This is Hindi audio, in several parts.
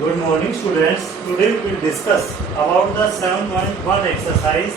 Good morning students. Today we will discuss about the 7.1 exercise.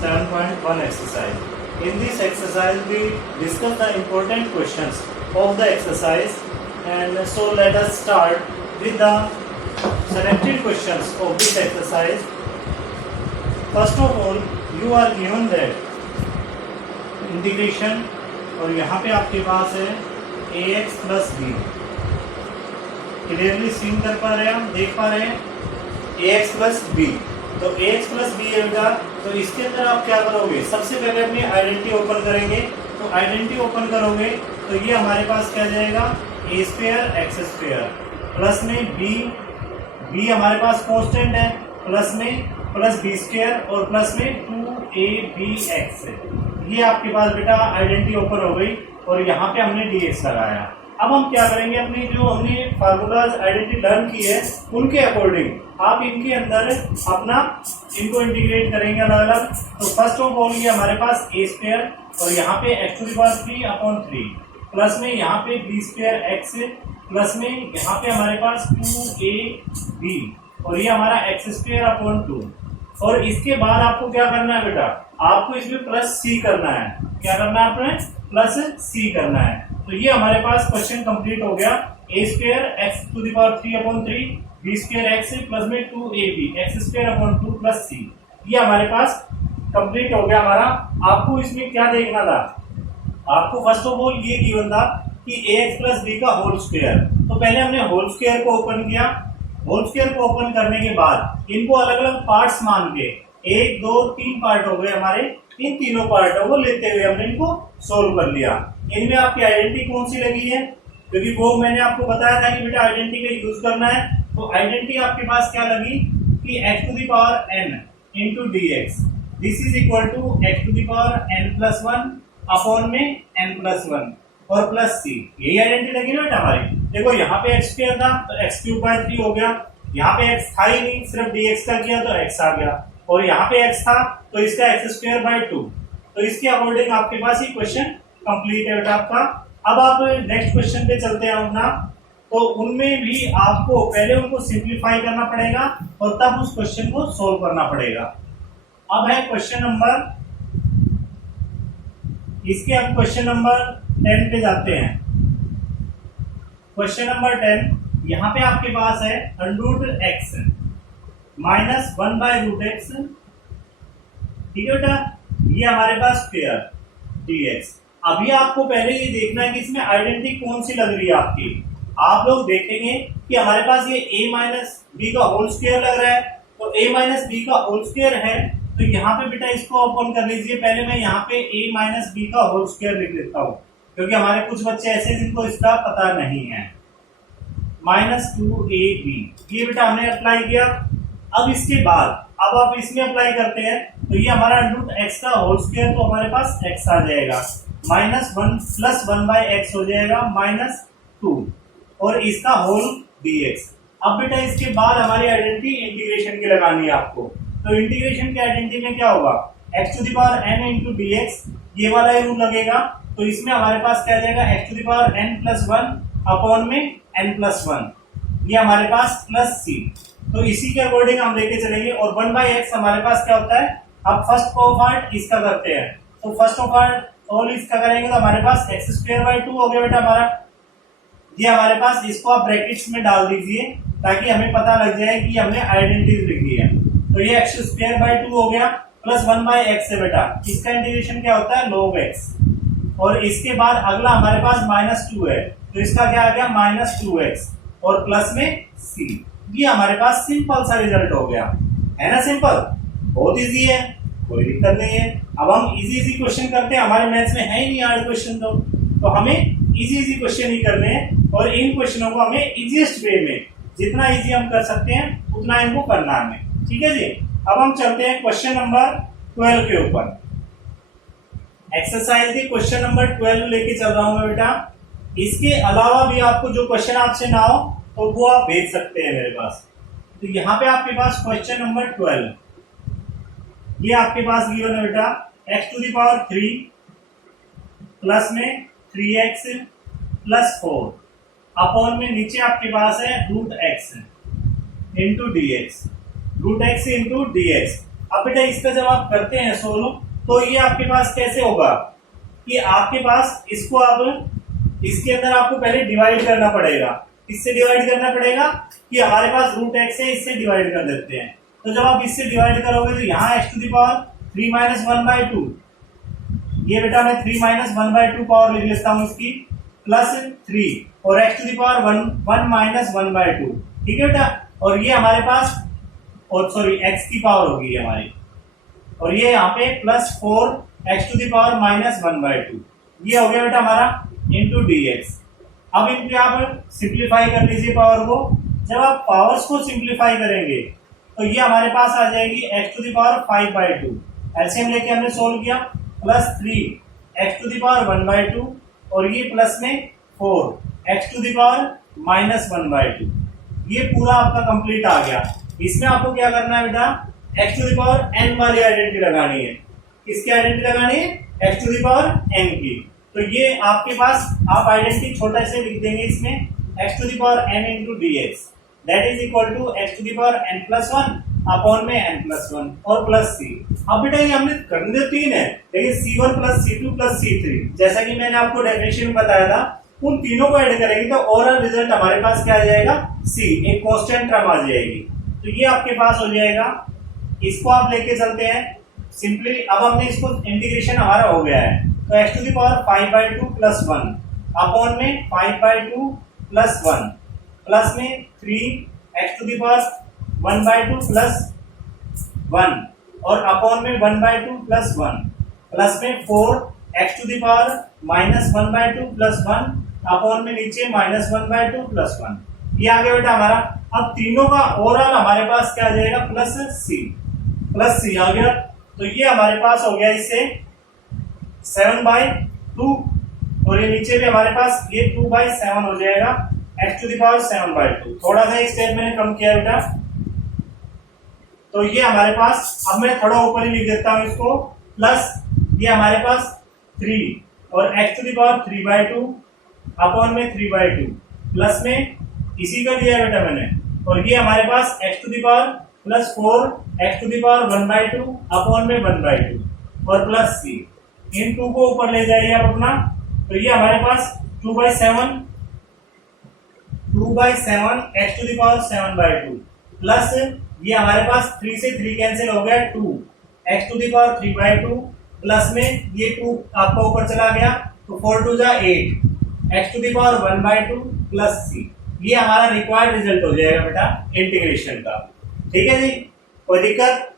7.1 exercise. In this exercise we discuss the important questions of the exercise, and so let us start with the selected questions of this exercise. First of all, you are given that integration, और यहाँ पे आपके पास है ax plus b. Clearly seen कर पा रहे हैं, हम देख पा रहे हैं ax plus b. तो ax plus b है बेटा, तो इसके अंदर आप क्या करोगे? सबसे पहले अपनी आइडेंटिटी ओपन करेंगे. तो आइडेंटिटी ओपन करोगे तो ये हमारे पास क्या जाएगा? a square x square plus में b हमारे पास कांस्टेंट है, प्लस में प्लस b स्क्वायर और प्लस में 2abx. ये आपके पास बेटा आइडेंटिटी ओपन हो गई और यहाँ पे हमने dx लगाया. अब हम क्या करेंगे? अपनी जो हमने फार्मूलाज आइडेंटिटी लर्न की है उनके अकॉर्डिंग आप इनके अंदर अपना इनको इंटीग्रेट करेंगे अलग अलग. तो फर्स्ट ऑफ ऑल ये हमारे पास a स्क्वायर और यहाँ पे x⁵ प्लस में यहाँ पे b स्क्वायर x प्लस में यहाँ पे हमारे पास 2ab और ये हमारा x²/2. और इसके बाद आपको क्या करना है बेटा? आपको इसमें प्लस c करना है. क्या करना है? आपने प्लस c करना है. तो ये हमारे पास क्वेश्चन कंप्लीट हो गया. a² x⁵3/3 b² x plus में 2ab x²/2 प्लस c. ये हमारे पास कंप्लीट हो गया हमारा. आपको इसमें क्या देखना था? आपको फर्स्ट ऑफ ऑल ये गिवन था कि ax प्लस b का होल स्क्वायर. तो पहले हमने होल स्क्वायर को ओपन किया. होल स्क्वायर को ओपन करने के बाद इनको अलग अलग पार्ट्स मान के 1 2 3 पार्ट हो गए हमारे. इन तीनों पार्टों को लेते हुए हमने इनको सोल्व कर लिया. इनमें आपकी आइडेंटिटी कौन सी लगी है? क्योंकि वो मैंने आपको बताया था कि बेटा आइडेंटिटी का यूज करना है. तो आइडेंटिटी आपके पास क्या लगी कि x⁴n into dx this is equal to x⁴n+1 upon में n+1 और प्लस c. यही आइडेंटिटी लगी ना बेटा हमारी. देखो यहाँ पे x² था तो x³ 3 हो गया. यहाँ पे x था ही नहीं, सिर्फ dx का किया तो x आ गया. और यहाँ पे x था तो इसका x²/2. तो इसके अकॉर्डिंग आपके पास ये क्वेश्चन कंप्लीट है बेटा आपका. अब आप नेक्स्ट क्वेश्चन पे चलते हैं अपना. तो उनमें भी आपको पहले उनको सिंप्लीफाई करना पड़ेगा और तब उस क्वेश्चन को सोल्व करना पड़ेगा. अब है क्वेश्चन नंबर, इसके हम क्वेश्चन नंबर 10 पे जाते हैं. क्वेश्चन नंबर 10 यहाँ पे आपके पास है √x माइनस 1/√x. ठीक है बेटा, ये हमारे पास स्क्वायर dx. अभी आपको पहले ये देखना है कि इसमें आइडेंटिटी कौन सी लग रही है आपकी. आप लोग देखेंगे कि हमारे पास ये a-b का होल स्क्वायर लग रहा है. तो a-b का होल स्क्वायर है तो यहाँ पे बेटा इसको ओपन कर लीजिए. पहले मैं यहाँ पे a-b का होल स्क्वायर लिख देता हूँ क्योंकि हमारे कुछ बच्चे ऐसे जिनको इसका पता नहीं है. -2ab ये बेटा हमने अप्लाई किया. अब इसके बाद अब आप इसमें अप्लाई करते हैं तो ये हमारा √x का होल स्क्वायर तो हमारे पास x आ जाएगा. -1 + 1/x हो जाएगा -2 और इसका होल dx. अब बेटा इसके बाद हमारी आइडेंटिटी इंटीग्रेशन की लगानी है आपको. तो इंटीग्रेशन की आइडेंटिटी में क्या होगा? x⁴n इंटू dx ये वाला ही रूल लगेगा. तो इसमें हमारे पास क्या जाएगा? x⁴n+1 अपॉन में n+1. ये हमारे पास प्लस c. तो इसी के अकॉर्डिंग हम लेके चलेंगे. और 1/x हमारे पास क्या होता है? अब फर्स्ट ऑफ पार्ट इसका करते हैं. तो फर्स्ट ऑफ पार्ट ऑल इसका करेंगे तो हमारे पास x²/2 हो गया बेटा हमारा. ये हमारे पास, इसको आप ब्रैकेट्स में डाल दीजिए ताकि हमें पता लग जाए कि हमने आइडेंटिटी लिखी है. तो ये x²/2 हो गया प्लस 1/x है बेटा. इसका इंटीग्रेशन क्या होता है? log x. और इसके बाद अगला हमारे पास -2 है तो इसका क्या आ गया? -2x और प्लस में c. ये हमारे पास सिंपल सा रिजल्ट हो गया है ना. सिंपल, बहुत इजी है, कोई दिक्कत नहीं है. अब हम इजी क्वेश्चन करते हैं. हमारे मैथ्स में है ही नहीं हार्ड क्वेश्चन. तो हमें इजी क्वेश्चन ही करने हैं और इन क्वेश्चनों को हमें इजीएस्ट वे में जितना इजी हम कर सकते हैं उतना इनको करना है हमें. ठीक है जी. अब हम चलते हैं क्वेश्चन नंबर 12 के ऊपर. एक्सरसाइज के क्वेश्चन नंबर 12 लेके चल रहा हूं मैं बेटा. इसके अलावा भी आपको जो क्वेश्चन आपसे ना हो तो वो आप भेज सकते हैं मेरे पास. तो यहाँ पे आपके पास क्वेश्चन नंबर 12 ये आपके पास गिवन है बेटा. x⁴ प्लस में 3x + 4 अपॉन में नीचे आपके पास है root x into d x, root x into d x. अब बेटा इसका जब आप करते हैं सोल्व तो ये आपके पास कैसे होगा कि आपके पास इसको आप इसके अंदर आपको पहले डिवाइड करना पड़ेगा। किससे डिवाइड करना पड़ेगा कि हमारे पास रूट एक्स है, इससे डिवाइड कर देते हैं। तो जब आप इससे डिवाइड करोगे तो यहाँ x to the power 3 minus 1/2, ये बेटा मैं 3 माइनस 1/2 पावर लिख लेता हूँ इसकी, प्लस 3 और x to the power 1 minus 1/2, ठीक है बेटा। और ये हमारे पास और सॉरी एक्स की पावर होगी हमारी, और ये यहाँ पे plus 4 x to the power minus 1/2, ये हो गया बेटा हमारा इंटू डी एक्स। अब इनके आप सिंप्लीफाई कर लीजिए पावर को। जब आप पावर्स को सिंप्लीफाई करेंगे तो ये हमारे पास आ जाएगी x to the power 5/2, LCM लेके हमने सोल्व किया, plus 3 x to the power 1/2 और ये प्लस में 4 x to the power minus 1/2। ये पूरा आपका कंप्लीट आ गया। इसमें आपको क्या करना है बेटा, x to the power n वाली आइडेंटिटी लगानी है। किसकी आइडेंटिटी लगानी है, x to the power n की। तो ये आपके पास आप आइडेंटिटी छोटा से लिख देंगे इसमें, x to the power n into d x that is equal to x to the power n plus 1 upon में n प्लस 1 और प्लस c। अब बेटा ये हमने करने 3 है, लेकिन c1 plus c2 plus c3 जैसा कि मैंने आपको डेफिनेशन में बताया था, उन तीनों को ऐड करेंगे तो ओवरऑल रिजल्ट हमारे पास क्या आ जाएगा, c, एक कांस्टेंट टर्म आ जाएगी। तो ये आपके पास हो जाएगा। इसको आप लेके चलते हैं सिंपली। अब हमने इसको इंटीग्रेशन हमारा हो गया है, तो x to the power 5/2 plus 1 upon में 5/2 प्लस 1 प्लस में 3 x to the power 1/2 plus 1 और अपॉन में 1/2 प्लस 1 प्लस में 4 x to the power minus 1/2 plus 1 upon में नीचे माइनस 1/2 प्लस 1। ये आ गया बेटा हमारा। अब तीनों का ओवरऑल हमारे पास क्या आ जाएगा, प्लस सी आ गया। तो ये हमारे पास हो गया इससे 7/2 और ये नीचे भी हमारे पास ये 2/7 हो जाएगा, एक्स टू द पावर 7/2। थोड़ा सा एक स्टेप मैंने कम किया बेटा। तो ये हमारे पास, अब मैं थोड़ा ऊपर ही लिख देता हूं इसको, प्लस ये हमारे पास 3 और x to the power 3/2 upon में 3/2 प्लस में इसी का दिया बेटा मैंने, और ये हमारे पास X to the power plus 4 x to the power 1/2 upon में 1/2 और प्लस सी। इन 2 को ऊपर ले जाइए आप अपना। तो ये हमारे पास 2/7 x to the power 7/2 plus ये हमारे पास 3 से 3 कैंसिल हो गया, 2 x to the power 3/2 plus में ये 2 आपका ऊपर चला गया, तो 4 2 जा 8 x to the power 1/2 plus c. ये हमारा रिक्वायर्ड रिजल्ट हो जाएगा बेटा इंटीग्रेशन का। ठीक है जी, कोई दिक्कत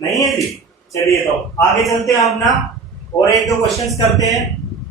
नहीं है जी। चलिए तो आगे चलते हैं अपना और 1-2 क्वेश्चंस करते हैं।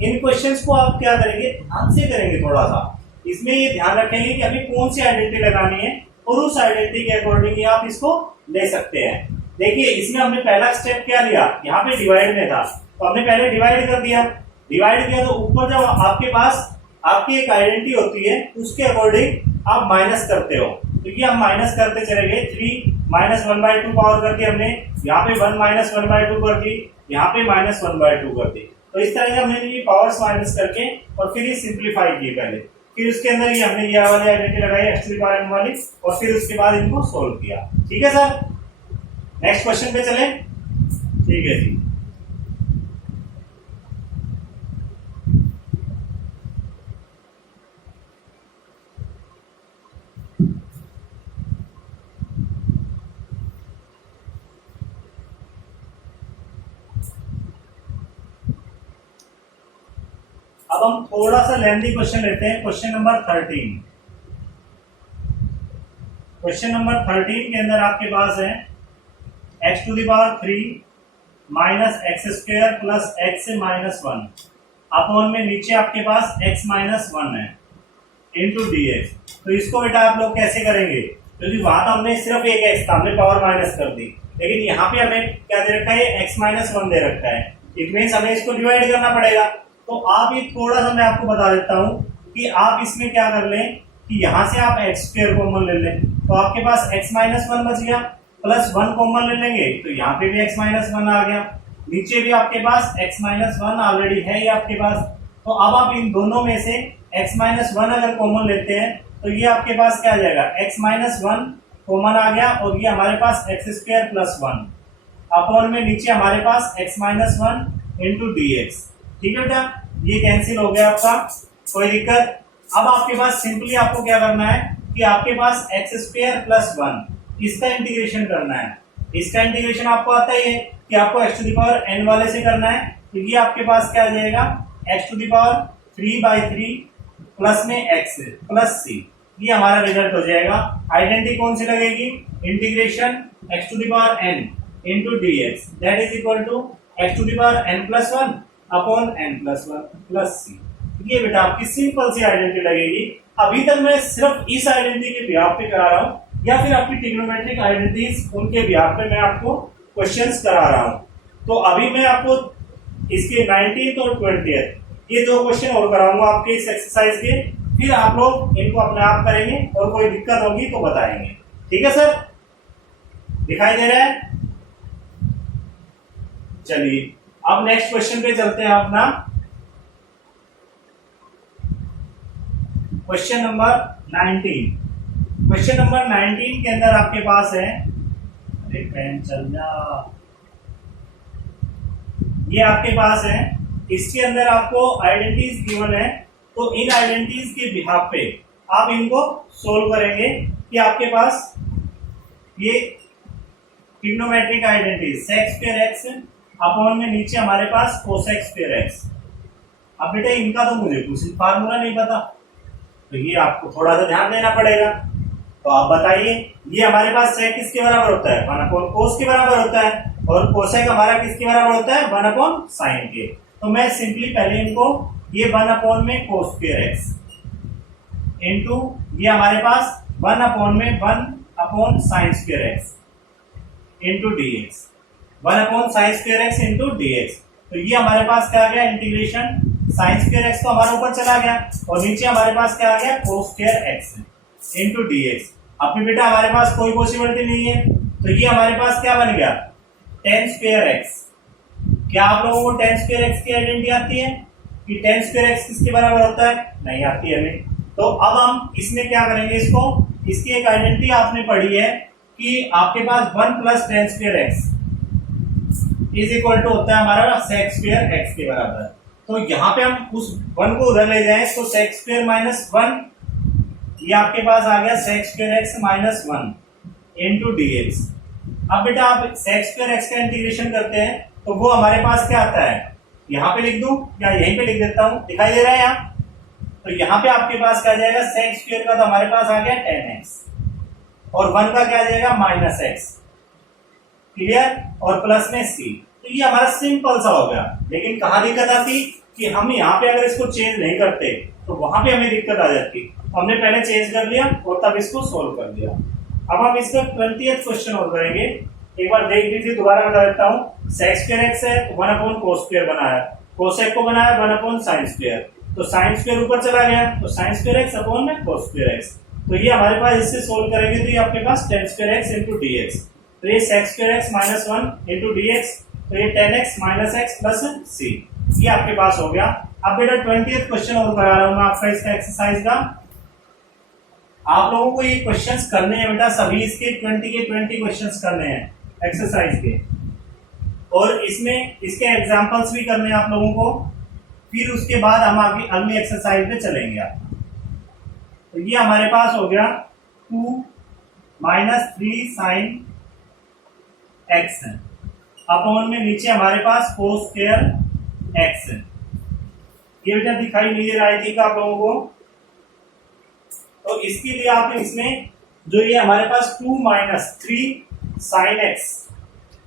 इन क्वेश्चंस को आप क्या करेंगे, ध्यान से करेंगे थोड़ा सा। इसमें ये ध्यान रखेंगे कि हमें कौन सी आइडेंटिटी लगानी है और उस आइडेंटिटी के अकॉर्डिंग आप इसको ले सकते हैं। देखिए इसमें हमने पहला स्टेप क्या लिया, यहाँ पे डिवाइड में था तो हमने पहले डिवाइड कर दिया। डिवाइड किया तो ऊपर जब आपके पास आपकी एक आइडेंटिटी होती है उसके अकॉर्डिंग आप माइनस करते हो। तो ये हम माइनस करते चले गए, 3 माइनस 1/2 पावर करके हमने यहाँ पे 1 माइनस 1/2 कर दी, यहाँ पे माइनस 1/2 कर दी। तो इस तरह से हमने ये पावर्स माइनस करके और फिर ये सिंप्लीफाई किए पहले, फिर उसके अंदर ये हमने ये वाली आइडेंटिटी लगाई x to the power n वाली, और फिर उसके बाद इनको सोल्व किया। ठीक है सर, नेक्स्ट क्वेश्चन पे चले। ठीक है जी, अब हम थोड़ा सा लेंथी क्वेश्चन लेते हैं। Question number 13। क्वेश्चन नंबर 13 के अंदर आपके पास है x to the power 3 minus x square plus x minus 1 upon में नीचे आपके पास x माइनस 1 है इंटू डी एक्स। तो इसको बेटा आप लोग कैसे करेंगे, क्योंकि वहां तो हमने सिर्फ एक x था, हमने पावर माइनस कर दी, लेकिन यहाँ पे हमें क्या दे रखा है, x माइनस 1 दे रखा है। इट मीन्स हमें इसको डिवाइड करना पड़ेगा। तो आप ये थोड़ा सा मैं आपको बता देता हूँ कि आप इसमें क्या कर लें कि यहाँ से आप एक्स स्क्वायर कॉमन ले लें, तो आपके पास x माइनस 1 बच गया, प्लस 1 कॉमन ले लेंगे तो यहाँ पे भी x माइनस 1 आ गया, नीचे भी आपके पास x माइनस 1 ऑलरेडी है ये आपके पास। तो अब आप इन दोनों में से x माइनस वन अगर कॉमन लेते हैं तो ये आपके पास क्या आ जाएगा, x माइनस वन कॉमन आ गया और ये हमारे पास x square plus one upon में नीचे हमारे पास x minus one into d x. ठीक है बेटा, ये कैंसिल हो गया आपका, कोई दिक्कत। अब आपके पास सिंपली आपको क्या करना है कि आपके पास एक्स स्क्वायर प्लस वन इसका इंटीग्रेशन करना है। इसका इंटीग्रेशन आपको आता ही है कि आपको x to the power n वाले से करना है, तो ये आपके पास क्या आ जाएगा, x to the power 3/3 plus में एक्स प्लस सी, ये हमारा रिजल्ट हो जाएगा। आइडेंटिटी कौन सी लगेगी, integration x to the power n into d x that is equal to x to the power n plus one upon n plus one plus c. ये बेटा आपकी सिंपल सी आइडेंटिटी लगेगी। अभी तक मैं सिर्फ इस आइडेंटिटी के बिहाफ पे करा रहा हूँ या फिर आपकी ट्रिग्नोमेट्रिक आइडेंटिटीज उनके बिहाफ पे मैं आपको क्वेश्चंस करा रहा हूँ। तो अभी मैं आपको इसके 19th और 20th ये दो क्वेश्चन और कराऊंगा आपके इस एक्सरसाइज के, फिर आप लोग इनको अपने आप करेंगे और कोई दिक्कत होगी तो बताएंगे। ठीक है सर, दिखाई दे रहा है? चलिए अब नेक्स्ट क्वेश्चन पे चलते हैं अपना। Question number 19। क्वेश्चन नंबर 19 के अंदर आपके पास है, अरे पेन चल जा, ये आपके पास है, इसके अंदर आपको आइडेंटिटीज गिवन है, तो इन आइडेंटिटीज के बिहाफ पे आप इनको सोल्व करेंगे कि आपके पास ये trigonometric identity sec square x upon में नीचे हमारे पास कोसेक स्क्वायर एक्स। अब बेटा इनका तो मुझे कुछ फार्मूला नहीं पता, तो ये आपको थोड़ा सा ध्यान देना पड़ेगा। तो आप बताइए, ये हमारे पास सेक किसके बराबर होता है, 1 कोस के बराबर होता है, और कोसेक हमारा किसके बराबर होता है, 1 साइन के। तो मैं सिंपली पहले इनको ये 1 में कोस स्क्वायर एक्स इंटू ये हमारे पास 1 में 1 sine square x into d x, 1 sine square x into d x. तो ये हमारे पास क्या आ गया, इंटीग्रेशन साइन स्क्वायर एक्स तो हमारे ऊपर चला गया और नीचे हमारे पास क्या आ गया, cos square x into d x. अब बेटा हमारे पास कोई पॉसिबिलिटी नहीं है, तो ये हमारे पास क्या बन गया, टेन स्क्वायर एक्स। क्या आप लोगों को टेन स्क्वायर एक्स की आइडेंटिटी आती है कि टेन स्क्वायर एक्स किसके बराबर होता है, नहीं आती है हमें। तो अब हम इसमें क्या करेंगे, इसको, इसकी एक आइडेंटिटी आपने पढ़ी है कि आपके पास 1 plus tan square x is equal to होता है हमारा सेक स्क्वायर एक्स के बराबर। तो यहाँ पे हम उस 1 को उधर ले जाएं तो सेक स्क्वायर माइनस 1, ये आपके पास आ गया sec square x minus 1 into d x. अब बेटा आप सेक स्क्वायर एक्स का इंटीग्रेशन करते हैं तो वो हमारे पास क्या आता है, यहाँ पे लिख दूं या यहीं पे लिख देता हूं, दिखाई दे रहा है यहाँ। तो यहाँ पे आपके पास क्या आ जाएगा, सेक स्क्वायर का तो हमारे पास आ गया 10x और 1 का क्या आ जाएगा माइनस x, क्लियर, और प्लस में c। तो ये हमारा सिंपल सा हो गया। लेकिन कहाँ दिक्कत आती कि हम यहाँ पे अगर इसको चेंज नहीं करते तो वहां पे हमें दिक्कत आ जाती। हमने पहले चेंज कर लिया और तब इसको सोल्व कर दिया। अब हम इसका 20th क्वेश्चन और करेंगे, एक बार देख लीजिए, दोबारा बता देता हूँ। सेक स्क्वायर एक्स है, 1 कोस स्क्वायर बनाया, कोसेक को बनाया 1 साइन स्क्वायर, तो साइन स्क्वायर ऊपर चला गया तो साइन स्क्वायर एक्स अपॉन में कोस स्क्वायर एक्स। तो ये हमारे पास इससे सोल्व करेंगे तो ये आपके पास tan square x into d x, तो ये sec square x minus 1 into d x, तो ये 10x minus x plus c, ये आपके पास हो गया। अब बेटा 20th क्वेश्चन और करा रहा हूँ मैं आपका इसका एक्सरसाइज का। आप लोगों को ये क्वेश्चंस करने हैं बेटा, सभी इसके 20 के 20 क्वेश्चंस करने हैं एक्सरसाइज के, और इसमें इसके एग्जांपल्स भी करने हैं आप लोगों को। फिर उसके बाद हम आगे अगली एक्सरसाइज पे चलेंगे आप। तो ये हमारे पास हो गया 2 माइनस 3 साइन एक्स अपॉन में नीचे हमारे पास कोस स्क्वायर एक्स। ये बेटा दिखाई नहीं दे रहा है ठीक आप लोगों को, तो इसके लिए आप इसमें जो ये हमारे पास 2 माइनस 3 साइन एक्स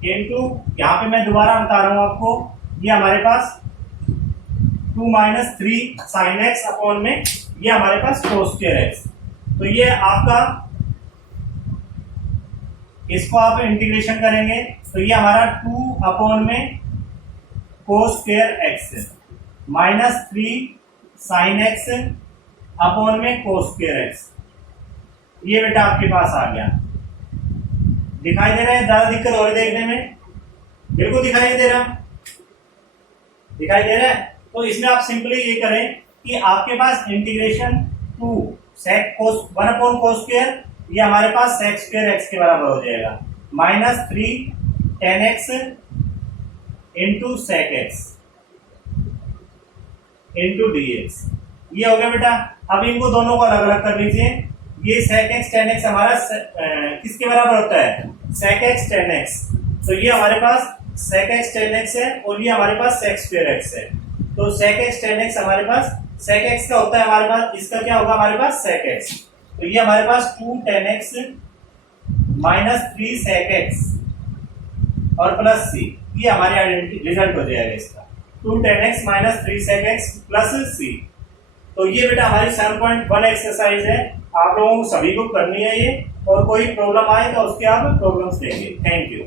इंटू, यहाँ पे मैं दोबारा बता रहा हूं आपको, ये हमारे पास 2 माइनस 3 साइन एक्स अपॉन में ये हमारे पास कोस स्क्वायर एक्स। तो ये आपका, इसको आप इंटीग्रेशन करेंगे तो ये हमारा 2 अपॉन में cos square x minus 3 sine x upon में कोस स्क्वायर एक्स, ये बेटा आपके पास आ गया। दिखाई दे रहा है, ज्यादा दिक्कत हो रही देखने में, बिल्कुल दिखाई नहीं दे रहा, दिखाई दे रहा है। तो इसमें आप सिंपली ये करें कि आपके पास integration to sec cos 1/cos², ये हमारे पास sec² x के बराबर हो जाएगा, -3 tan x into sec x into dx। ये हो गया बेटा। अब इनको दोनों को अलग अलग कर लीजिए। ये sec x tan x हमारा किसके बराबर होता है? sec x tan x। तो ये हमारे पास sec x tan x है और ये हमारे पास sec² x है। तो sec x tan x हमारे पास sec x का होता है हमारे पास, इसका क्या होगा हमारे पास sec x। तो ये हमारे पास 2 tan x -3 sec x और प्लस c, ये हमारी आइडेंटिटी रिजल्ट हो जाएगा इसका, 2 tan x -3 sec x plus c। तो ये बेटा हमारी 7.1 एक्सरसाइज है, आप लोगों को सभी को करनी है ये, और कोई प्रॉब्लम आए तो उसके आप प्रॉब्लम्स देंगे। Thank you.